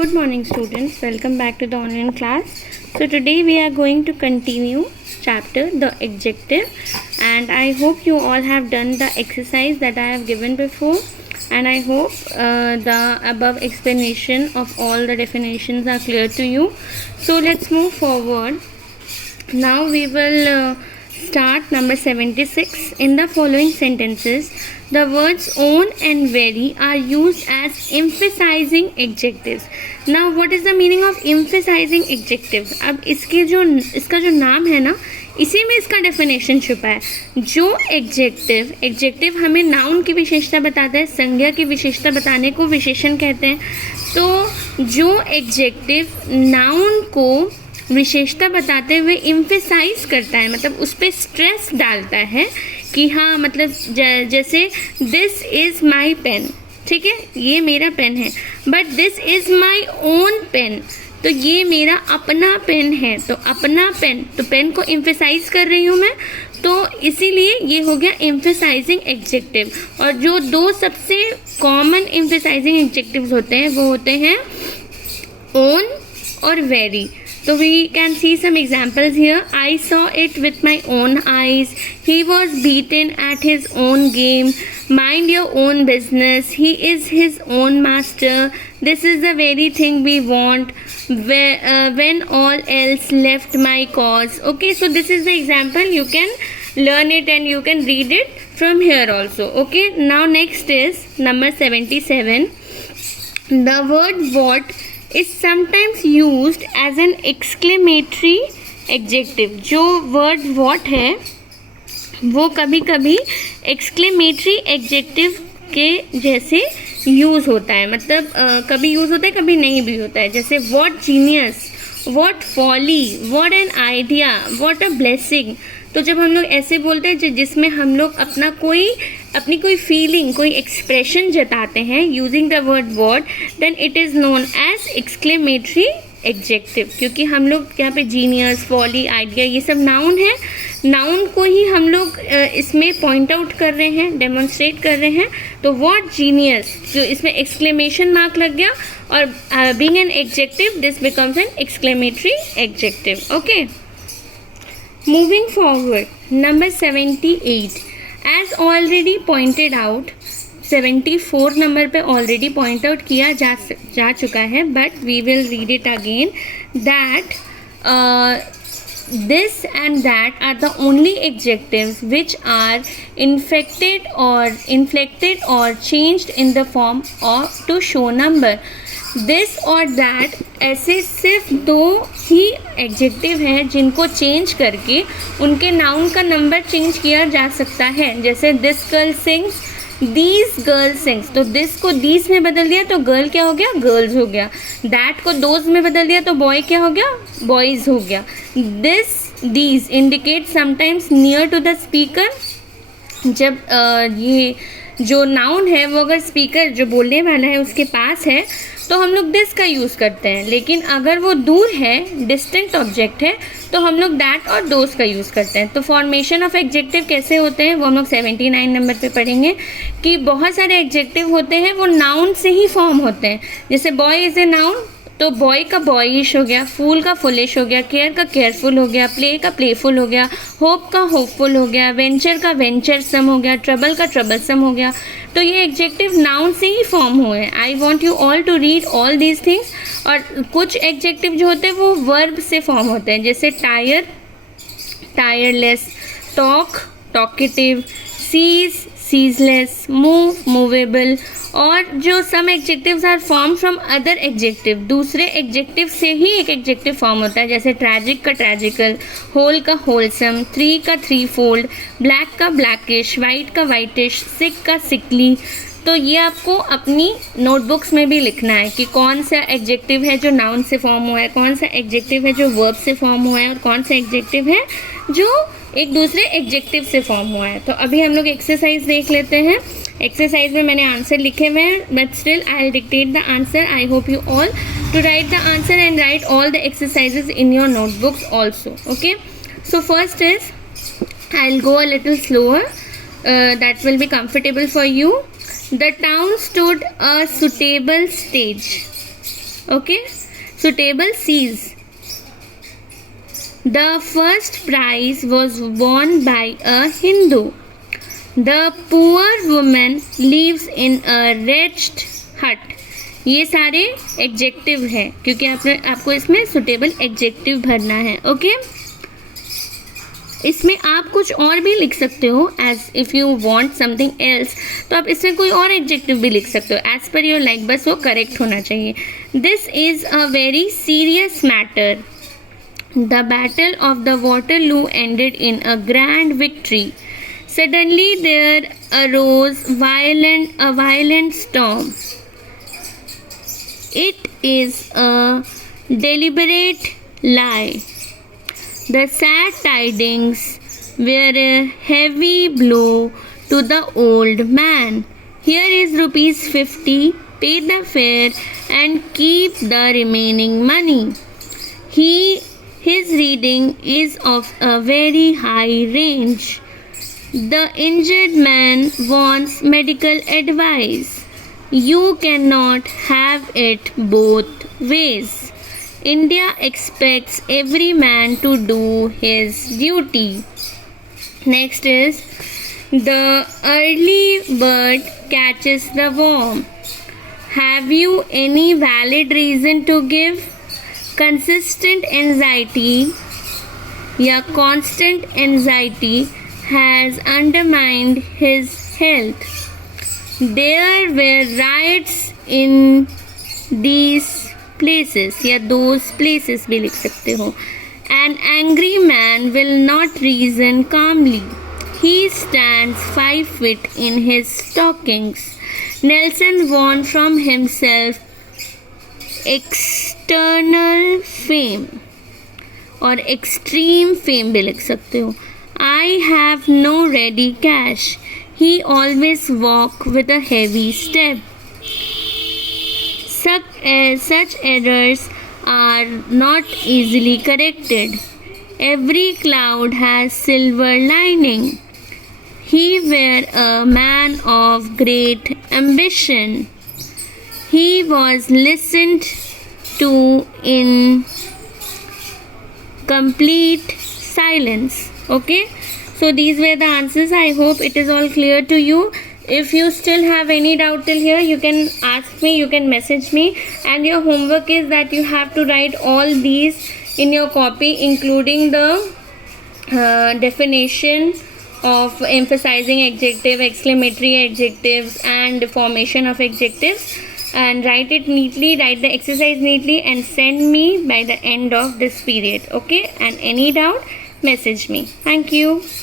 Good morning students, welcome back to the online class. So today we are going to continue chapter the adjective, and I hope you all have done the exercise that I have given before, and I hope the above explanation of all the definitions are clear to you. So let's move forward. Now we will start number 76. In the following sentences, the words own and very are used as emphasizing adjectives. Now what is the meaning of emphasizing adjective? अब इसका जो नाम है ना, इसी में इसका definition छुपा है. जो एग्जेक्टिव हमें नाउन की विशेषता बताता है, संज्ञा की विशेषता बताने को विशेषण कहते हैं. तो जो एग्जेक्टिव नाउन को विशेषता बताते हुए एम्फेसाइज करता है, मतलब उस पर स्ट्रेस डालता है कि हाँ, मतलब जैसे दिस इज़ माई पेन, ठीक है, ये मेरा पेन है, but this is my own pen, तो ये मेरा अपना पेन है. तो अपना पेन, तो पेन को एम्फेसाइज कर रही हूँ मैं, तो इसीलिए ये हो गया एम्फेसाइजिंग एडजेक्टिव. और जो दो सबसे कॉमन एम्फेसाइजिंग एडजेक्टिव्स होते हैं वो होते हैं ओन और very. So we can see some examples here. I saw it with my own eyes. He was beaten at his own game. Mind your own business. He is his own master. This is the very thing we want. When all else left my cause. Okay, so this is the example. You can learn it and you can read it from here also. Okay, now next is number 77. The word what is sometimes used as an exclamatory adjective. जो word what है वो कभी कभी exclamatory adjective के जैसे use होता है, मतलब कभी यूज़ होता है कभी नहीं भी होता है. जैसे what genius, what folly, what an idea, what a blessing. तो जब हम लोग ऐसे बोलते हैं जिसमें हम लोग अपनी कोई फीलिंग, कोई एक्सप्रेशन जताते हैं using the word what, then it is known as exclamatory adjective. क्योंकि हम लोग यहाँ पे जीनियस, फॉली, आइडिया, ये सब नाउन है, नाउन को ही हम लोग इसमें पॉइंट आउट कर रहे हैं, डेमोन्स्ट्रेट कर रहे हैं. तो व्हाट जीनियस, जो इसमें एक्सक्लेमेशन मार्क लग गया, और being an adjective this becomes an exclamatory adjective. Okay, moving forward, number 78. As already pointed out, 74 नंबर पे ऑलरेडी पॉइंट आउट किया जा चुका है, but we will read it again. That this and that are the only adjectives which are inflected or changed in the form of to show number. This और that ऐसे सिर्फ दो ही adjective हैं जिनको चेंज करके उनके नाउन का number change किया जा सकता है. जैसे this girl sings, these girl sings, तो दिस को दीज में बदल दिया तो गर्ल क्या हो गया, गर्ल्स हो गया. दैट को दोज में बदल दिया तो बॉय क्या हो गया, बॉयज़ हो गया. This, these indicate sometimes near to the speaker. जब ये जो नाउन है वो अगर स्पीकर, जो बोलने वाला है, उसके पास है तो हम लोग दिस का यूज़ करते हैं. लेकिन अगर वो दूर है, डिस्टेंट ऑब्जेक्ट है, तो हम लोग दैट और दोस का यूज़ करते हैं. तो फॉर्मेशन ऑफ एडजेक्टिव कैसे होते हैं वो हम लोग 79 नंबर पे पढ़ेंगे. कि बहुत सारे एडजेक्टिव होते हैं वो नाउन से ही फॉर्म होते हैं. जैसे बॉय इज़ ए नाउन, तो बॉय का बॉयिश हो गया, फूल का फुलिश हो गया, केयर का केयरफुल हो गया, प्ले का प्लेफुल हो गया, होप का होपफुल हो गया, वेंचर का वेंचरसम हो गया, ट्रबल का ट्रबलसम हो गया. तो ये एडजेक्टिव नाउन से ही फॉर्म हुए हैं. I want you all to read all these things. और कुछ एडजेक्टिव जो होते हैं वो वर्ब से फॉर्म होते हैं. जैसे tire, tireless, talk, talkative, cease, ceaseless, move, movable. और जो some adjectives are form from other adjective, दूसरे एडजेक्टिव से ही एक एडजेक्टिव फॉर्म होता है. जैसे ट्रैजिक का ट्रैजिकल, होल का होलसम, थ्री का थ्री फोल्ड, ब्लैक का ब्लैकिश, वाइट का वाइटिश, सिक का सिकली. तो ये आपको अपनी नोटबुक्स में भी लिखना है कि कौन सा एडजेक्टिव है जो नाउन से फॉर्म हुआ है, कौन सा एडजेक्टिव है जो वर्ब से फॉर्म हुआ है, और कौन सा एडजेक्टिव है जो एक दूसरे एडजेक्टिव से फॉर्म हुआ है. तो अभी हम लोग एक्सरसाइज देख लेते हैं. एक्सरसाइज में मैंने आंसर लिखे हुए हैं, but still I will dictate the answer. I hope you all to write the answer and write all the exercises in your notebooks also. Okay, so first is, I will go a little slower, that will be comfortable for you. The town stood a suitable stage. Okay, so table C's. The first prize was won by a Hindu. The poor woman lives in a wretched hut. ये सारे adjective है क्योंकि आपको इसमें suitable adjective भरना है. Okay, इसमें आप कुछ और भी लिख सकते हो. As if you want something else तो आप इसमें कोई और एडजेक्टिव भी लिख सकते हो एज पर योर लाइक. बस वो करेक्ट होना चाहिए. This is a very serious matter. The battle of the Waterloo ended in a grand victory. Suddenly there arose a violent storm. It is a deliberate lie. The sad tidings were a heavy blow to the old man. Here is ₹50. Pay the fare and keep the remaining money. His reading is of a very high range. The injured man wants medical advice. You cannot have it both ways. India expects every man to do his duty. Next is the early bird catches the worm. Have you any valid reason to give? Constant anxiety has undermined his health. There were riots in these places या those places भी लिख सकते हो. An angry man will not reason calmly. He stands 5 feet in his stockings. Nelson won from himself external fame और extreme fame भी लिख सकते हो. I have no ready cash. He always walk with a heavy step. Such errors are not easily corrected. Every cloud has silver lining. He were a man of great ambition. He was listened to in complete silence. Okay, so these were the answers. I hope it is all clear to you. If you still have any doubt till here, you can ask me, you can message me. And your homework is that you have to write all these in your copy, including the definition of emphasizing adjective, exclamatory adjectives, and formation of adjectives. And write it neatly, write the exercise neatly, and send me by the end of this period. Okay, and any doubt, message me. Thank you.